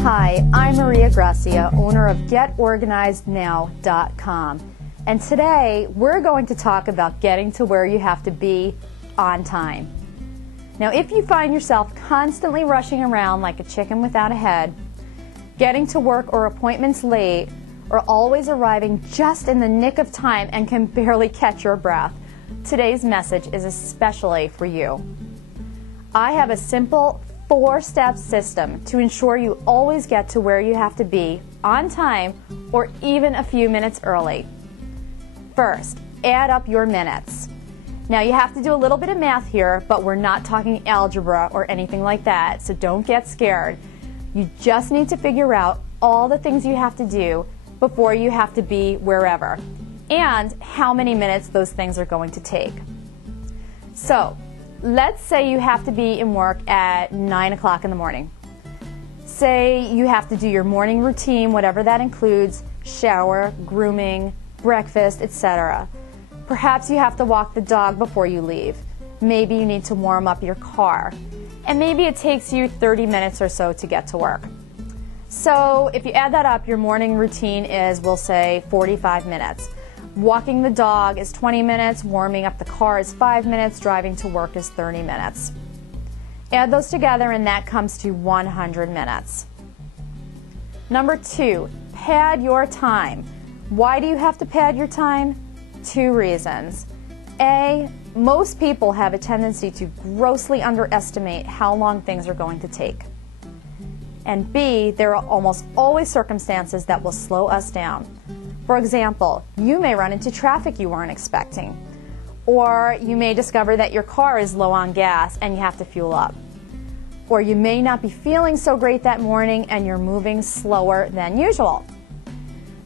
Hi, I'm Gracia, owner of GetOrganizedNow.com, and today we're going to talk about getting to where you have to be on time. Now, if you find yourself constantly rushing around like a chicken without a head, getting to work or appointments late, or always arriving just in the nick of time and can barely catch your breath, today's message is especially for you. I have a simple 4-step system to ensure you always get to where you have to be on time or even a few minutes early. First, add up your minutes. Now, you have to do a little bit of math here, but we're not talking algebra or anything like that, so don't get scared. You just need to figure out all the things you have to do before you have to be wherever, and how many minutes those things are going to take. So, let's say you have to be in work at 9 o'clock in the morning. Say you have to do your morning routine, whatever that includes, shower, grooming, breakfast, etc. Perhaps you have to walk the dog before you leave. Maybe you need to warm up your car. And maybe it takes you 30 minutes or so to get to work. So if you add that up, your morning routine is, we'll say, 45 minutes. Walking the dog is 20 minutes, warming up the car is 5 minutes, driving to work is 30 minutes. Add those together and that comes to 100 minutes. Number 2, pad your time. Why do you have to pad your time? 2 reasons. A, most people have a tendency to grossly underestimate how long things are going to take. And B, there are almost always circumstances that will slow us down. For example, you may run into traffic you weren't expecting, or you may discover that your car is low on gas and you have to fuel up, or you may not be feeling so great that morning and you're moving slower than usual.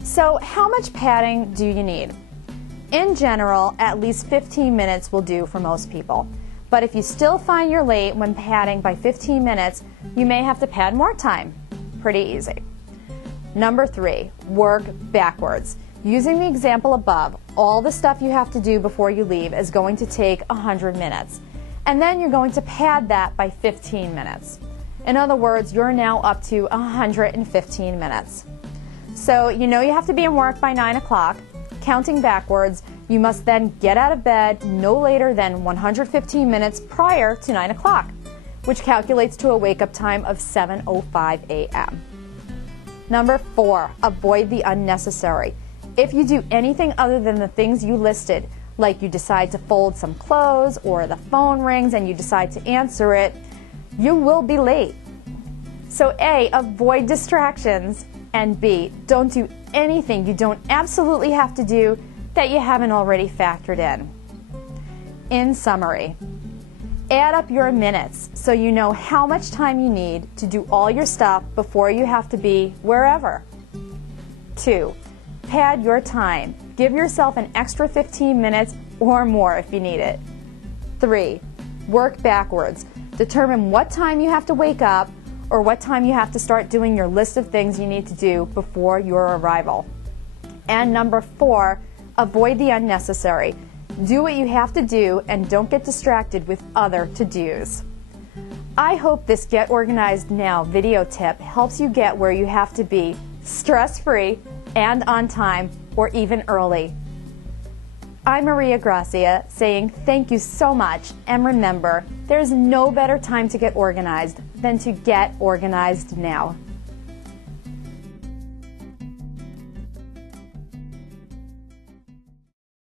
So how much padding do you need? In general, at least 15 minutes will do for most people. But if you still find you're late when padding by 15 minutes, you may have to pad more time. Pretty easy. Number 3, work backwards. Using the example above, all the stuff you have to do before you leave is going to take 100 minutes. And then you're going to pad that by 15 minutes. In other words, you're now up to 115 minutes. So you know you have to be in work by 9 o'clock. Counting backwards, you must then get out of bed no later than 115 minutes prior to 9 o'clock, which calculates to a wake-up time of 7:05 a.m. Number 4, avoid the unnecessary. If you do anything other than the things you listed, like you decide to fold some clothes or the phone rings and you decide to answer it, you will be late. So A, avoid distractions, and B, don't do anything you don't absolutely have to do that you haven't already factored in. In summary, add up your minutes so you know how much time you need to do all your stuff before you have to be wherever. 2, pad your time. Give yourself an extra 15 minutes or more if you need it. 3, work backwards. Determine what time you have to wake up or what time you have to start doing your list of things you need to do before your arrival. And number 4, avoid the unnecessary. Do what you have to do and don't get distracted with other to-dos. I hope this Get Organized Now video tip helps you get where you have to be stress-free and on time or even early. I'm Gracia saying thank you so much, and remember, there's no better time to get organized than to get organized now.